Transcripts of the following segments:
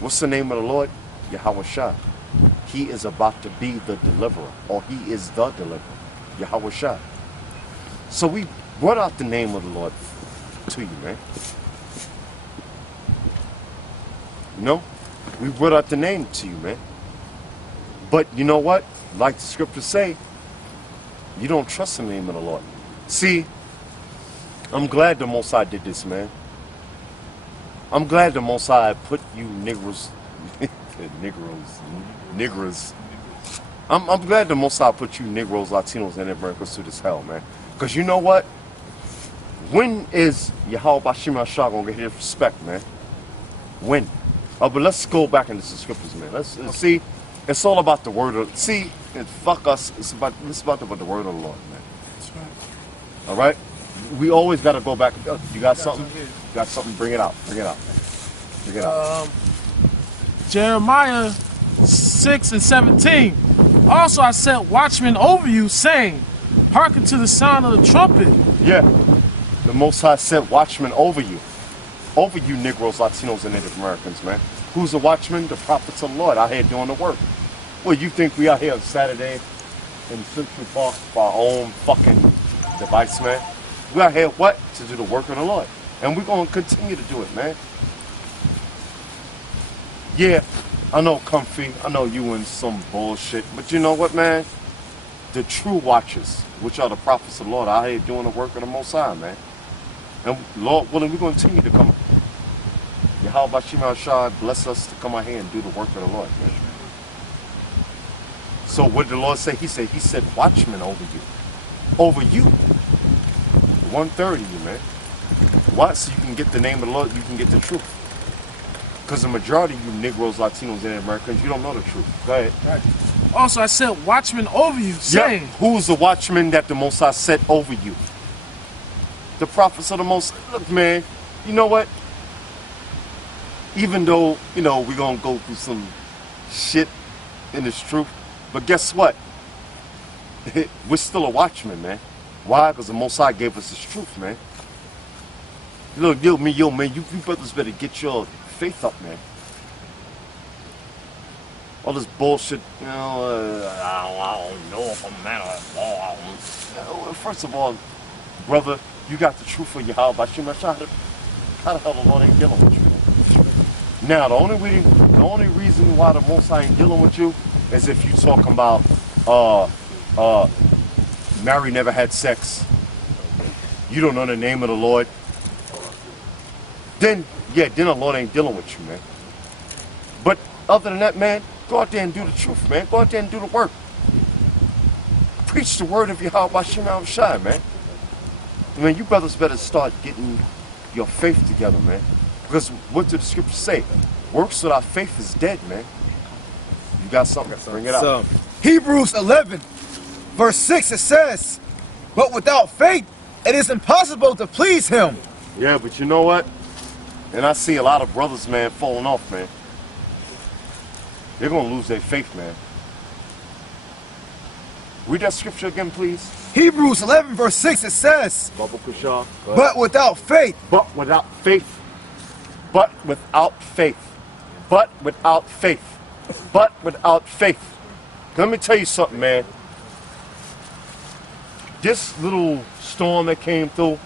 What's the name of the Lord? Yahweh Shai. He is about to be the deliverer, or he is the deliverer, Yahweh Shai. So we brought out the name of the Lord to you, man. You know? We brought out the name to you, man. But you know what? Like the scriptures say, you don't trust the name of the Lord. See, I'm glad the Most High did this, man. I'm glad the Most High put you Negroes, Negroes. I'm glad the Most High put you Negroes, Latinos, and Americans through this hell, man. Because you know what? When is Yahweh Bashim Ashah going to get his respect, man? When? But let's go back into the scriptures, man. Let's see. It's all about the word of. See, fuck us. It's about the word of the Lord, man. That's right. All right. We always got to go back. You got something? You got something? Bring it out. Bring it out. Bring it out. Jeremiah 6:17. Also, I set watchmen over you, saying, "Hearken to the sound of the trumpet." Yeah. The Most High set watchmen over you. Over you Negroes, Latinos, and Native Americans, man. Who's the watchman? The prophets of the Lord out here doing the work. Well, you think we out here on Saturday in Central Park for our own fucking device, man? We out here, what? To do the work of the Lord. And we're going to continue to do it, man. Yeah, I know, Comfy. I know you in some bullshit. But you know what, man? The true watchers, which are the prophets of the Lord, out here doing the work of the Most High, man. And Lord willing, we're going to continue to come. Yahweh Bashim Ashah bless us to come out here and do the work of the Lord, man. So what did the Lord say? He said watchmen over you. Over you. 130 you, man. Why? So you can get the name of the Lord, you can get the truth. Because the majority of you Negroes, Latinos, and Americans, you don't know the truth. Go ahead. Right. Also, I set watchmen over you, saying, yeah. Who's the watchman that the Most High set over you? The prophets of the Most High. Look, man, you know what? Even though, you know, we're going to go through some shit in this truth, but guess what? We're still a watchman, man. Why? Because the Most High gave us this truth, man. Look, yo, man, you brothers better get your faith up, man. All this bullshit, you know, I don't know if I'm a man or a boy. First of all, brother, you got the truth of Yahweh Bashim Ashah. How the hell the Lord ain't dealing with you, man? Now, the only reason why the Most High ain't dealing with you is if you talking about Mary never had sex, you don't know the name of the Lord, then the Lord ain't dealing with you, man. But other than that, man, go out there and do the truth, man. Go out there and do the work. Preach the word of Yahweh Bashim Ashah, man. I mean, you brothers better start getting your faith together, man. Because what did the scriptures say? Works without faith is dead, man. You got something? Bring it out. So, Hebrews 11, verse 6, it says, "But without faith, it is impossible to please him." Yeah, but you know what? And I see a lot of brothers, man, falling off, man. They're going to lose their faith, man. Read that scripture again, please. Hebrews 11, verse 6, it says, Baba Kushar. "But without faith." But without faith. But without faith. But without faith. But without faith. Let me tell you something, man. This little storm that came through,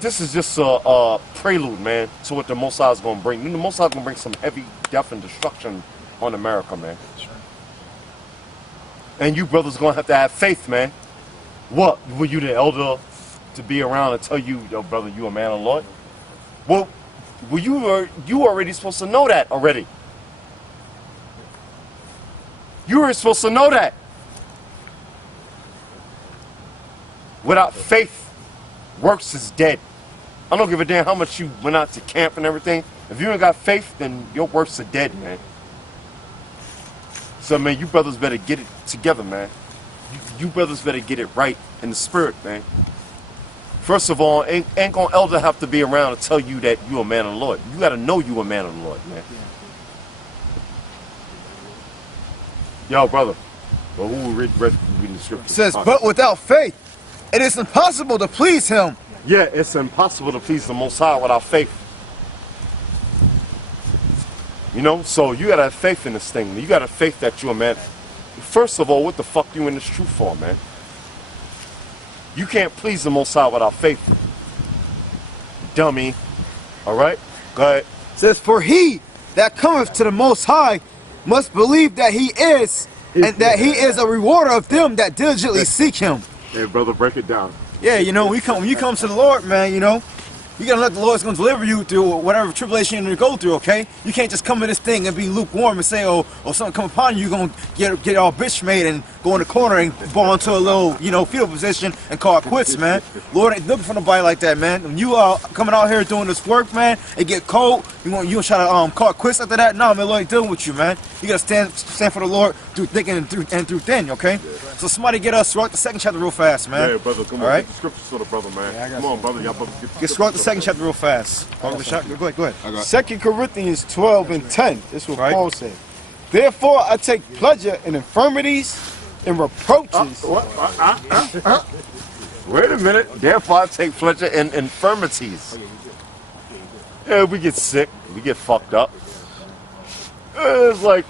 this is just a prelude, man, to what the Most High is going to bring. The Most High is going to bring some heavy death and destruction on America, man. And you brothers going to have faith, man. What? Were you the elder to be around and tell you, yo, brother, you a man of the Lord? Well, you already supposed to know that already. You were supposed to know that. Without faith, works is dead. I don't give a damn how much you went out to camp and everything. If you ain't got faith, then your works are dead, man. So, man, you brothers better get it together, man. You brothers better get it right in the spirit, man. First of all, ain't gonna elder have to be around to tell you that you a man of the Lord. You gotta know you a man of the Lord, man. Yo, brother. Well, who reading the scripture? It says, "But without faith, it is impossible to please him." Yeah, it's impossible to please the Most High without faith. You know, so you gotta have faith in this thing. You gotta have faith that you're a man. First of all, what the fuck you in this truth for, man? You can't please the Most High without faith. Dummy. Alright? Go ahead. It says, for he that cometh to the Most High must believe that he is, and that he is a rewarder of them that diligently seek him. Hey, brother, break it down. Yeah, you know, when you come to the Lord, man, you know, you gotta let the Lord's gonna deliver you through whatever tribulation you're gonna go through, okay? You can't just come to this thing and be lukewarm and say, oh, something come upon you, you're gonna get all bitch made and go in the corner and fall into a little, you know, fetal position and call it quits, man. Lord ain't looking for nobody like that, man. When you are coming out here doing this work, man, it get cold, you gonna try to call it quits after that? No, man, Lord ain't dealing with you, man. You gotta stand for the Lord through thick and through thin, okay? So somebody get us throughout the second chapter real fast, man. Yeah, brother, come on, get the scriptures for the brother, man. Yeah, come on, brother, y'all brothers Get throughout the second chapter real fast. Go ahead. 2 Corinthians 12 and 10. This is what Right. Paul said. Therefore I take pleasure in infirmities and reproaches. Wait a minute. Therefore, I take pleasure in infirmities. Yeah, we get sick. We get fucked up. It's like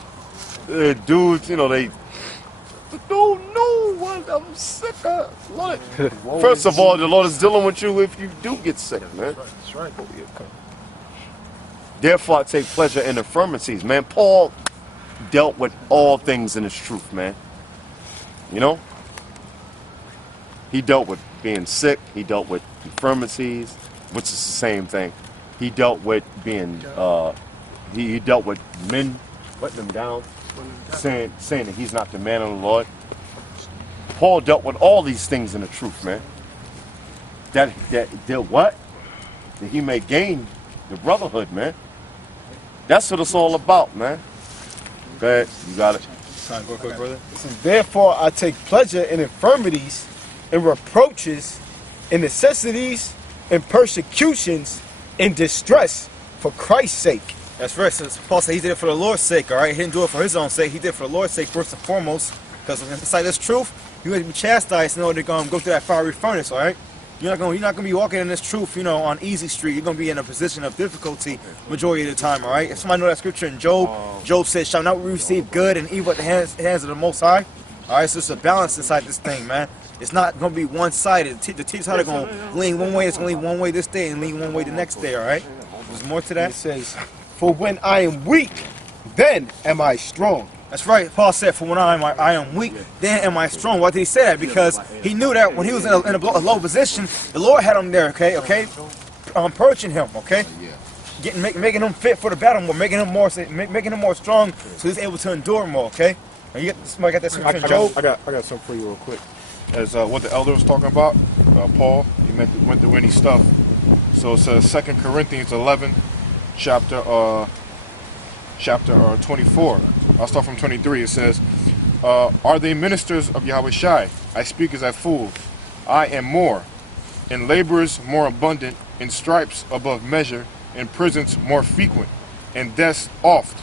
dudes, you know, they don't know what I'm sick of. Lord. First of all, the Lord is dealing with you if you do get sick, man. That's right. Therefore, I take pleasure in infirmities, man. Paul dealt with all things in his truth, man. You know? He dealt with being sick. He dealt with infirmities, which is the same thing. He dealt with being, he dealt with men letting him down, saying that he's not the man of the Lord. Paul dealt with all these things in the truth, man. That what? That he may gain the brotherhood, man. That's what it's all about, man. Go ahead, you got it. Go quick, brother. It says, therefore I take pleasure in infirmities and reproaches and necessities and persecutions and distress for Christ's sake. That's right. So Paul said he did it for the Lord's sake, all right? He didn't do it for his own sake. He did it for the Lord's sake first and foremost. Because inside this truth, you're going to be chastised in order to go through that fiery furnace, all right? You're not going to be walking in this truth, you know, on easy street. You're going to be in a position of difficulty majority of the time, all right? If somebody know that scripture in Job, Job said, shall not we receive good and evil at the hands of the Most High? All right, so it's a balance inside this thing, man. It's not going to be one-sided. The teachers are going to lean one way, it's going to lean one way this day and lean one way the next day, all right? There's more to that. It says, for when I am weak, then am I strong. That's right. Paul said, for when I am weak, then am I strong. Why did he say that? Because he knew that when he was in a low position, the Lord had him there, okay? Purging him, okay? Making him fit for the battle more, making him more strong so he's able to endure more, okay? And somebody got that scripture in Job? I got something for you real quick. As what the elder was talking about, Paul, he went through any stuff. So it says 2 Corinthians 11, chapter 24. I'll start from 23. It says, are they ministers of Yahweh Shai? I speak as a fool. I am more, in labors more abundant, in stripes above measure, in prisons more frequent, in deaths oft.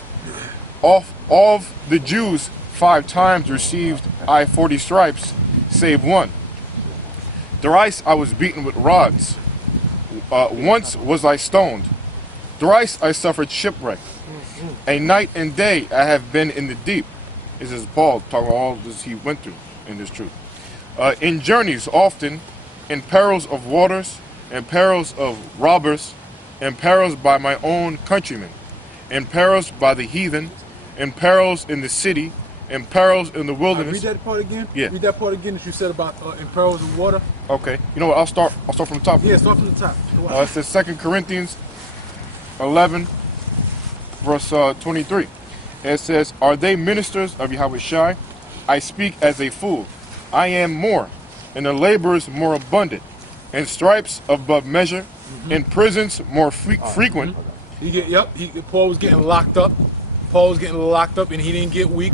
Of the Jews 5 times received I 40 stripes, save one. Thrice I was beaten with rods. Once was I stoned. Thrice I suffered shipwreck. A night and day I have been in the deep. This is Paul talking about all this he went through in this truth. In journeys often, in perils of waters, in perils of robbers, in perils by my own countrymen, in perils by the heathen, in perils in the city, in perils in the wilderness. Read that part again. Yeah. Read that part again that you said about in perils of water. Okay. You know what? I'll start from the top. Yeah, start from the top. It says 2 Corinthians 11, verse 23. It says, are they ministers of Yahweh Shai? I speak as a fool. I am more, and the laborers more abundant, in stripes above measure, in prisons more frequent. Paul was getting locked up. Paul was getting locked up, and he didn't get weak.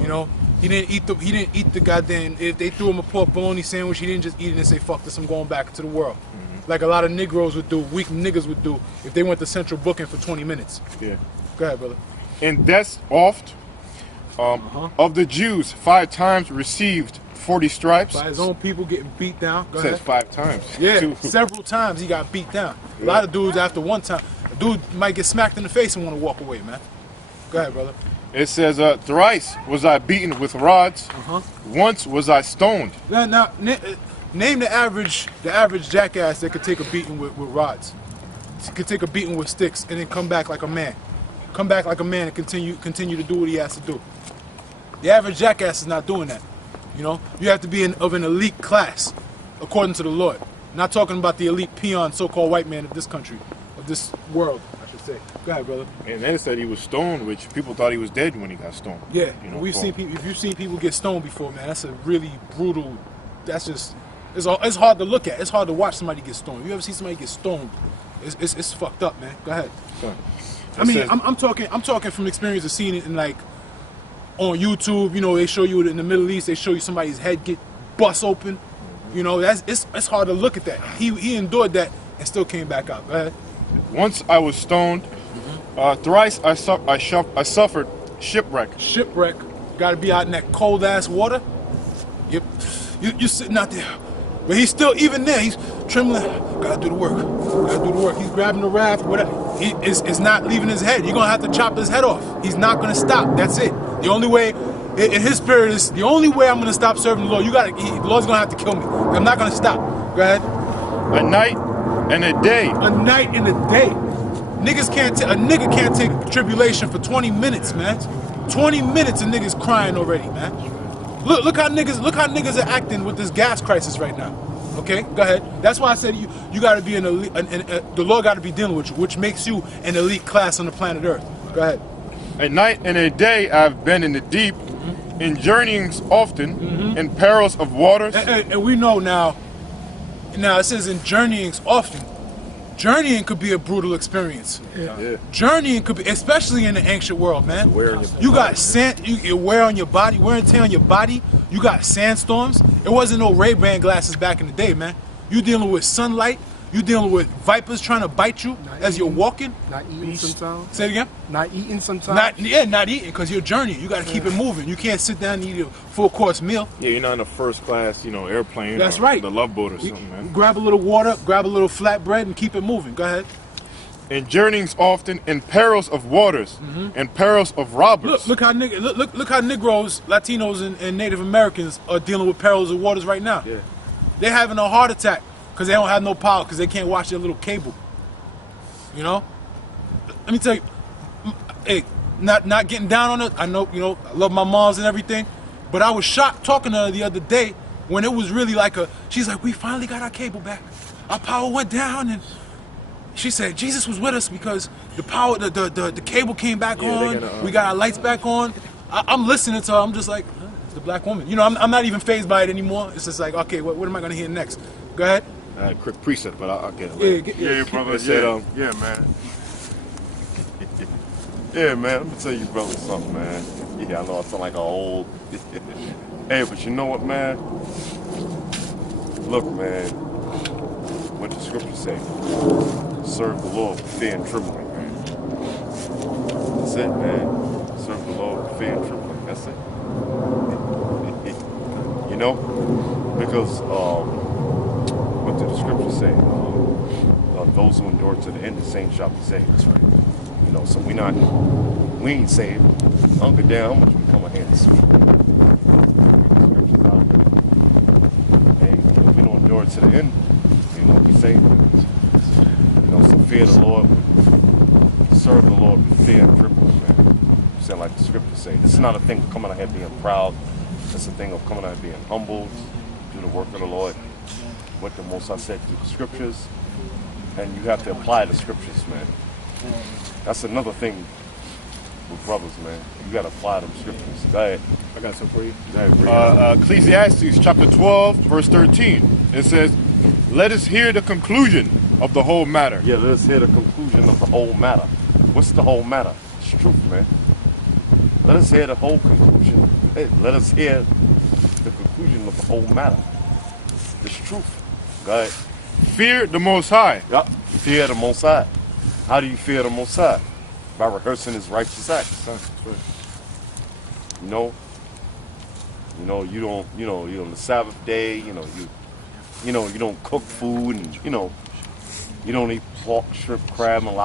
You know, he didn't eat the goddamn. If they threw him a pork bologna sandwich, he didn't just eat it and say, "Fuck this, I'm going back into the world." Like a lot of Negroes would do, weak niggas would do, if they went to central booking for 20 minutes. Yeah. Go ahead, brother. And that's oft. Of the Jews, 5 times received 40 stripes. By his own people getting beat down. Go It says ahead. 5 times. Yeah, several times he got beat down. A lot of dudes after one time, a dude might get smacked in the face and want to walk away, man. Go ahead, brother. It says, thrice was I beaten with rods. Once was I stoned. Now, name the average jackass that could take a beating with rods. Could take a beating with sticks and then come back like a man. Come back like a man and continue to do what he has to do. The average jackass is not doing that. You know, you have to be of an elite class, according to the Lord. Not talking about the elite peon, so-called white man of this country, of this world, I should say. Go ahead, brother. And then it said he was stoned, which people thought he was dead when he got stoned. Yeah, You know, we've for- seen people. If you've seen people get stoned before, man, that's a really brutal. That's just. It's hard to look at. It's hard to watch somebody get stoned. You ever see somebody get stoned? It's fucked up, man. Go ahead. Son, I it mean, says- I'm talking from experience of seeing it in like on YouTube. You know, they show you it in the Middle East. They show you somebody's head get bust open. You know, it's hard to look at that. He endured that and still came back out. Go ahead. Once I was stoned. Thrice I suffered shipwreck. Shipwreck. Got to be out in that cold ass water. Yep. You're sitting out there, but he's still even there. He's trembling. Gotta do the work. Gotta do the work. He's grabbing the raft. Whatever. It's not leaving his head. You're gonna have to chop his head off. He's not gonna stop. That's it. The only way, in his spirit, is the only way I'm gonna stop serving the Lord. The Lord's gonna have to kill me. I'm not gonna stop. Go ahead. A night and a day. A night and a day. A nigga can't take tribulation for 20 minutes, man. 20 minutes and niggas crying already, man. Look how niggas are acting with this gas crisis right now. Okay, go ahead. That's why I said you got to be an elite. The Lord got to be dealing with you, which makes you an elite class on the planet Earth. Go ahead. A night and a day I've been in the deep, in journeyings often, in perils of waters. And we know now. Now it says in journeyings often. Journeying could be a brutal experience. Yeah. Journeying could be, especially in the ancient world, man. You got sand, you wear on your body, wear and tear on your body. You got sandstorms. It wasn't no Ray-Ban glasses back in the day, man. You dealing with sunlight. You dealing with vipers trying to bite you as you're walking. Not eating sometimes. Say it again. Not eating sometimes. Not eating because you're journeying. You got to keep it moving. You can't sit down and eat a full course meal. Yeah, you're not in a first class, airplane. That's or right. The Love Boat or something, man. Grab a little water, grab a little flatbread, and keep it moving. Go ahead. In journeyings often, in perils of waters, in perils of robbers. Look how Negroes, Latinos, and Native Americans are dealing with perils of waters right now. Yeah. They're having a heart attack because they don't have no power because they can't watch their little cable. You know? Let me tell you, hey, not getting down on it. I know, I love my moms and everything, but I was shocked talking to her the other day when it was really like she's like, we finally got our cable back. Our power went down and she said Jesus was with us because the power, the cable came back on. We got our lights back on. I'm listening to her. I'm just like, it's the black woman. I'm not even fazed by it anymore. It's just like, okay, what am I gonna hear next? Go ahead. Quick precept, but I'll get it. Yeah, brother. It said, Yeah, man. Yeah, man. Let me tell you, brother, something, man. Yeah, I know I sound like an old. Hey, but you know what, man? Look, man. What the scriptures say. Serve the Lord with fear and trembling, man. That's it, man. Serve the Lord with fear and trembling. That's it. Because what did the scriptures say? Those who endure to the end, the same shall be saved. That's right. So we ain't saved. Hunker down, how much we come ahead and speak. Scriptures out there. Hey, if we don't endure to the end, we won't be saved. So fear the Lord, serve the Lord with fear and trembling, man. Sound like the scriptures say. This is not a thing of coming out here being proud. It's a thing of coming out here being humble, do the work of the Lord. What the Most High said through the scriptures, and you have to apply the scriptures, man. That's another thing with brothers, man. You got to apply them scriptures. Go ahead. I got some for you. Go ahead, bring it up. Ecclesiastes chapter 12, verse 13. It says, let us hear the conclusion of the whole matter. Yeah, let us hear the conclusion of the whole matter. What's the whole matter? It's truth, man. Let us hear the whole conclusion. Hey, let us hear the conclusion of the whole matter. It's truth. Go ahead. Fear the Most High. Yeah, fear the Most High. How do you fear the Most High? By rehearsing His righteous acts. You don't, the Sabbath day, you don't cook food and, you don't eat pork, shrimp, crab, and